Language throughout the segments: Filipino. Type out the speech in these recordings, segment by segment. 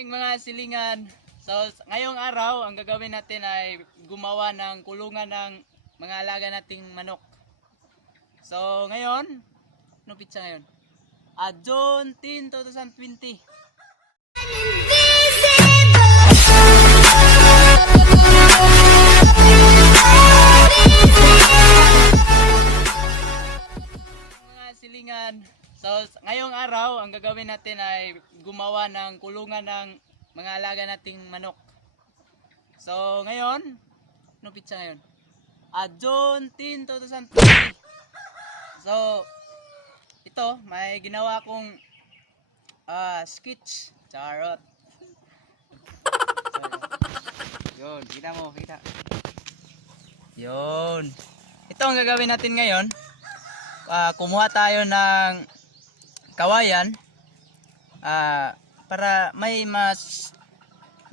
Morning mga silingan. So ngayong araw ang gagawin natin ay gumawa ng kulungan ng mga alaga nating manok. So ngayon, ano pitsa ngayon? June 10, 2020. Mga silingan. So ngayong araw ang gagawin natin ay gumawa ng kulungan ng mga alaga nating manok. So ngayon, ano pitsa ngayon? June 10, 2020. So ito, may ginawa akong sketch. Charot. So, yun, kita mo, kita. Yun. Ito ang gagawin natin ngayon. Kumuha tayo ng kawayan para may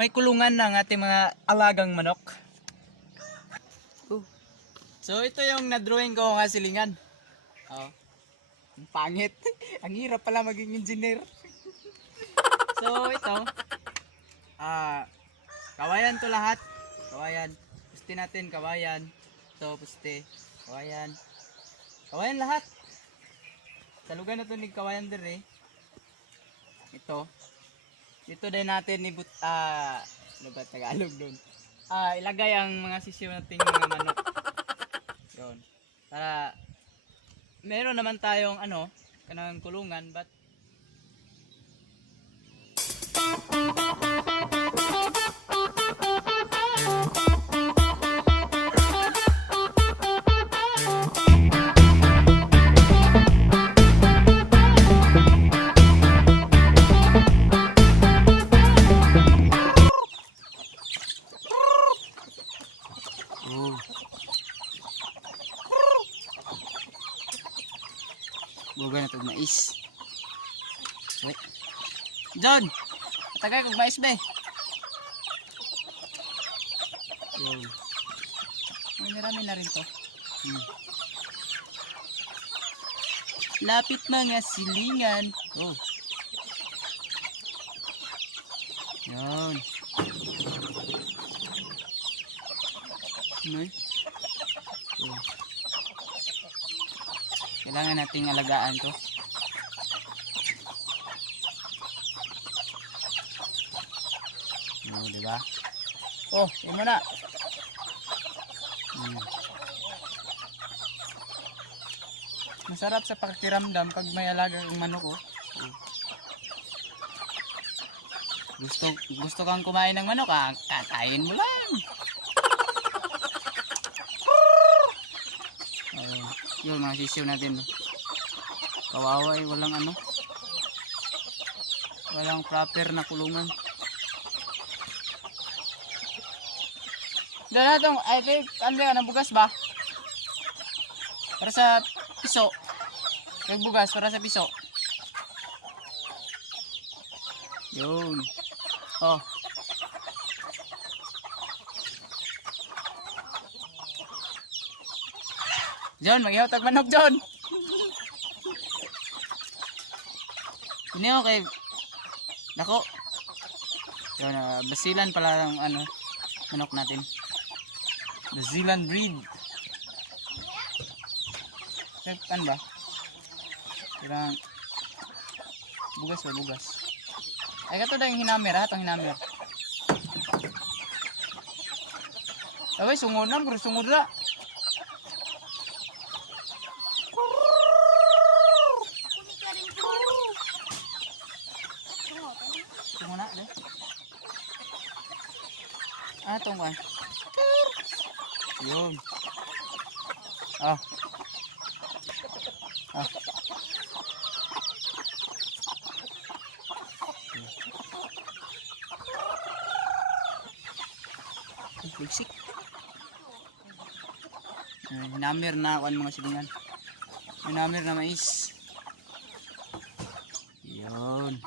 kulungan ng ating mga alagang manok. So ito yung na-drawing ko nga silingan. Oh. Ang pangit. Ang hirap pala maging engineer. So ito kawayan to lahat. Kawayan. Puste natin kawayan. Ito puste. Kawayan. Kawayan lahat. Salugan na to ni kawayan dire. Ito. Ito din natin ibut ano ba Tagalog doon? Ilagay ang mga sisiw nating mga manok. Yun. Para meron naman tayong kanang kulungan but buga na itong mais. Wait. John! Matagay kong mais be. Yun. Marami na rin to. Lapit mga silingan. Oh. Yan. Ano eh? Oh. Kailangan nating alagaan to. Diba? Oh, yun muna. Masarap sa pakiramdam pag may alaga kang manok. Oh. Gusto kang kumain ng manok, kakain mo lang. Yun mga sisiw natin. Kawawa eh, walang walang proper na kulungan. Doon na itong, I think, ng bugas ba? Para sa piso. Yung bugas, para sa piso. Yun. Oh. John, mag-ihotag manok, John. Ini okay. Nako. Yun, basilan pala ang manok natin. Basilan breed. Kan ba? Parang bugas ba, bugas. Ay kato dahil hinamer, hatang hinamer. Ay, sungod na, bro, sungod na. Sungod na, deh. Itong kan. Yun. Bugsik. Hinamir na ako mga silingan. Hinamir na mais. Yun.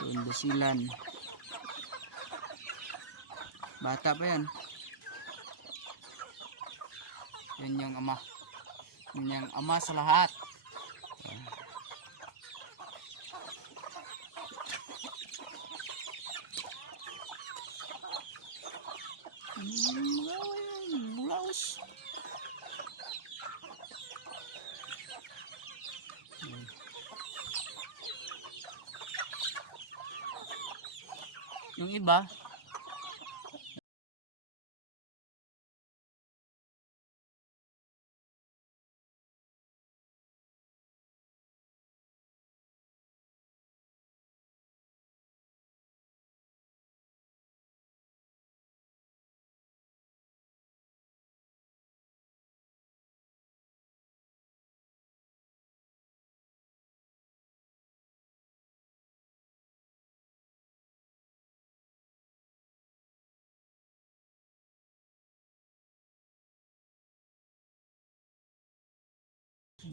Yun, basilan. Bata pa yan. Yan yung ama. Kanyang ama sa lahat. Bulaos. Yung iba,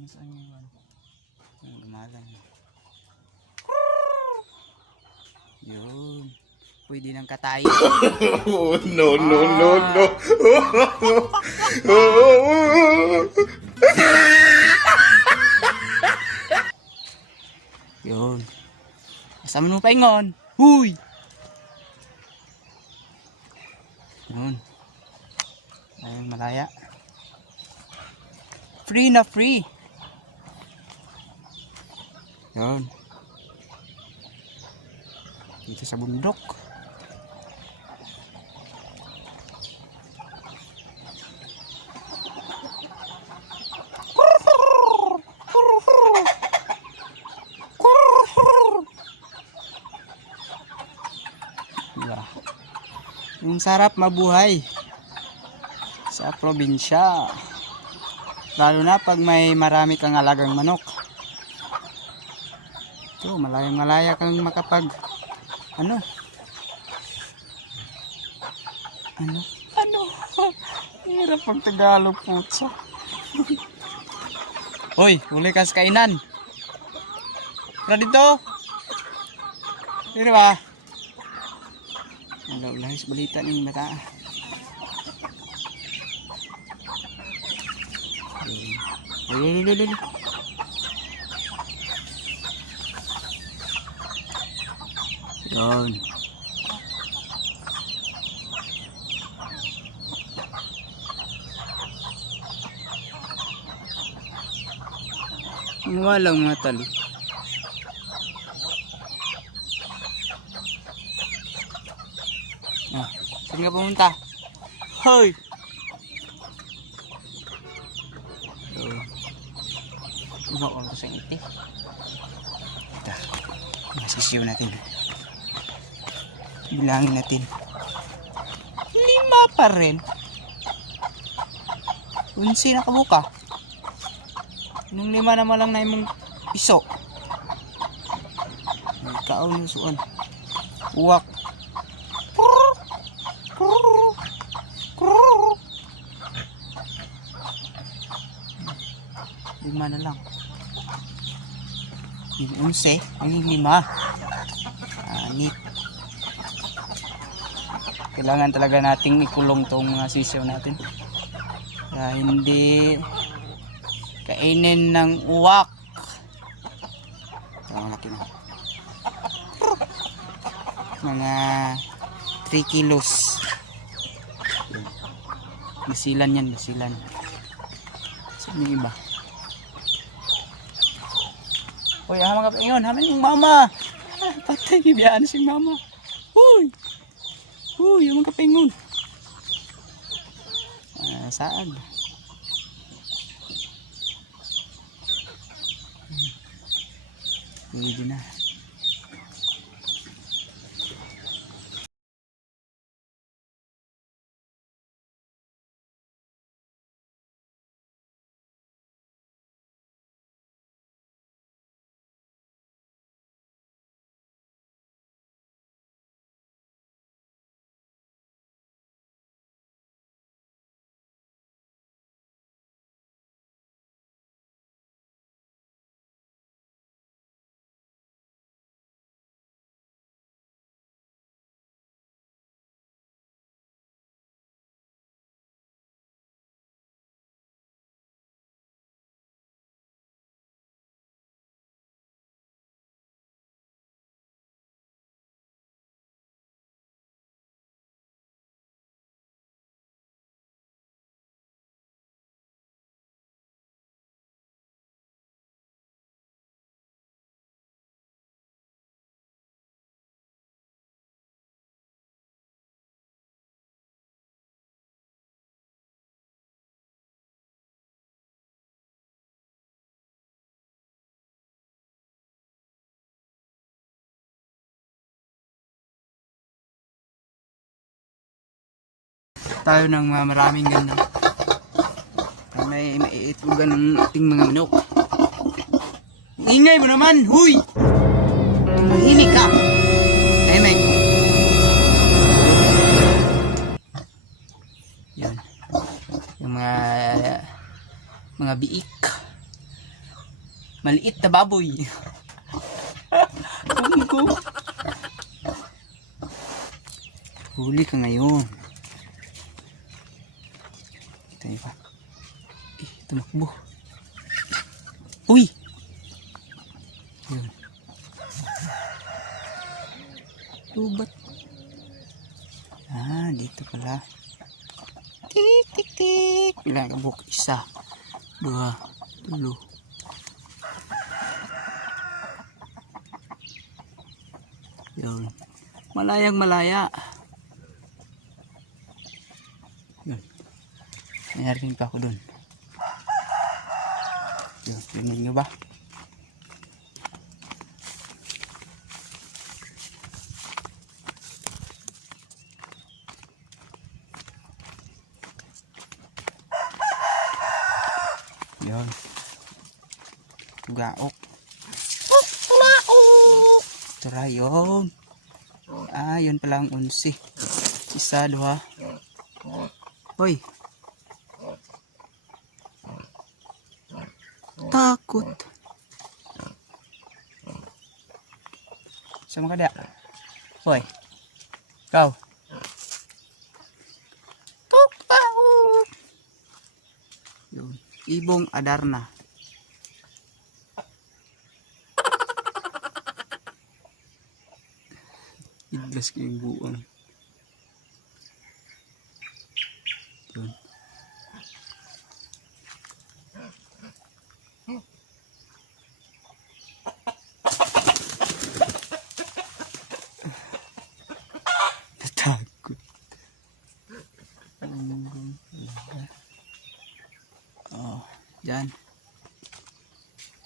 saan yung ano? Yung lumalang. Yun. Pwede nang katayin. Oh, no, no, no, no. Yun. Kasama mo paingon. Huy! Yun. Ayun, malaya. Free na free. Yun. Dito sa bundok. Diba? Yung sarap mabuhay sa probinsya. Lalo na pag may marami kang alagang manok. Ito, malaya kang makapag ano? Hirap pag Tagalog putsa. Hoy, huli ka sa kainan. Tara dito. Dito ba? Ano, lahis balita ng bata. Lulululul. Yun. Walang matali. Ah, saan ka pumunta? Hoy! Iba ko sa iti. Ito. Masisiw natin. Bilangin natin. 5 pa rin. 11 na kabuka. Nung 5 naman lang na imong piso. Ikaw yung suon. Uwak. 5 na lang. Yung 11, yung 5. Anit. Kailangan talaga nating ikulong tong mga sisiw natin. Kaya hindi kainin ng uwak. Ang laki na. Mga 3 kilos. Basilan yan, basilan. Saan yung iba? Uy, hamang ka ngayon, hamang yung mama. Patay, biyaan si mama. Uy! Uy, hamang ka pengon. Saan? Pwede na. tayo ng maraming ganun. May maiitugan ng ating mga manok. Ingay mo naman, huy! Mahimik ka! Mahimik. Yan. Yung mga biik. Maliit na baboy. Huli ko. Huli ka ngayon. Ito yun pa. Tumakbo. Uy! Yun. Lubat. Ah, dito pala. Tik, tik, tik. Ilang kabuk? Isa. Dua. Tulo. Yun. Malayang malaya. Yun. Mayroon pa ako dun. Yun. Tingnan nyo ba? Yun. Gaok. Tara yun. Ah, yun pala ang 11. Isa, dua. Hoy. Takot. Sama ka dia. Hoy. Kau. Yun. Ibong Adarna. Iglas ko yung buong. Yun. Natakot. Oh, dyan.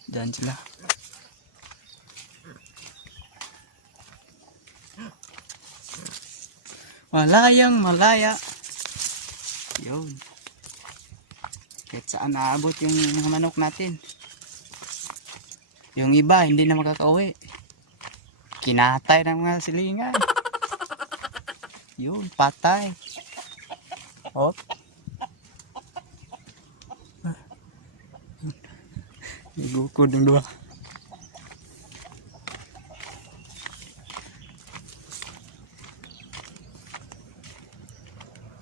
Dyan sila. Malayang malaya. Yun. Kahit saan naabot yung mga manok natin. Yung iba hindi na makakauwi. Kinatay ng mga silingan. Yun, patay. Hop. Igukod ng dua.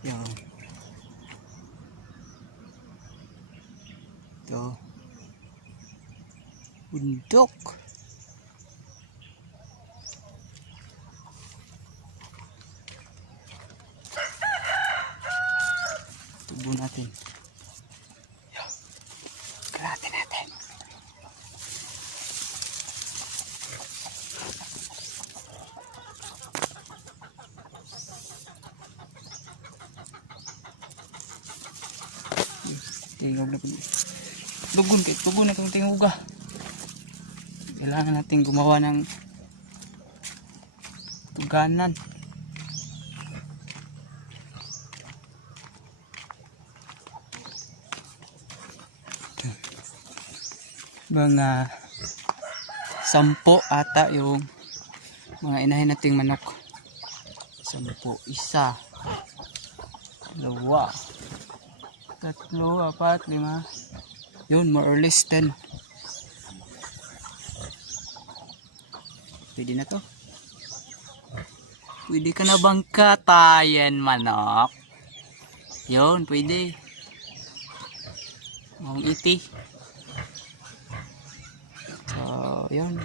Yun. Ito. Bundok. Tubo natin. Yun. Karate natin. Tingog na po. Lugon kahit tugon na itong tinguga. Kailangan natin gumawa ng tuganan. Mga 10 ata yung mga inahin nating manok. 10, 1, 2, 3, 4, 5. Yun, more or less 10. Pwede na to. Pwede ka na bang katayan, manok? Yun, pwede. Mong iti. So, yun.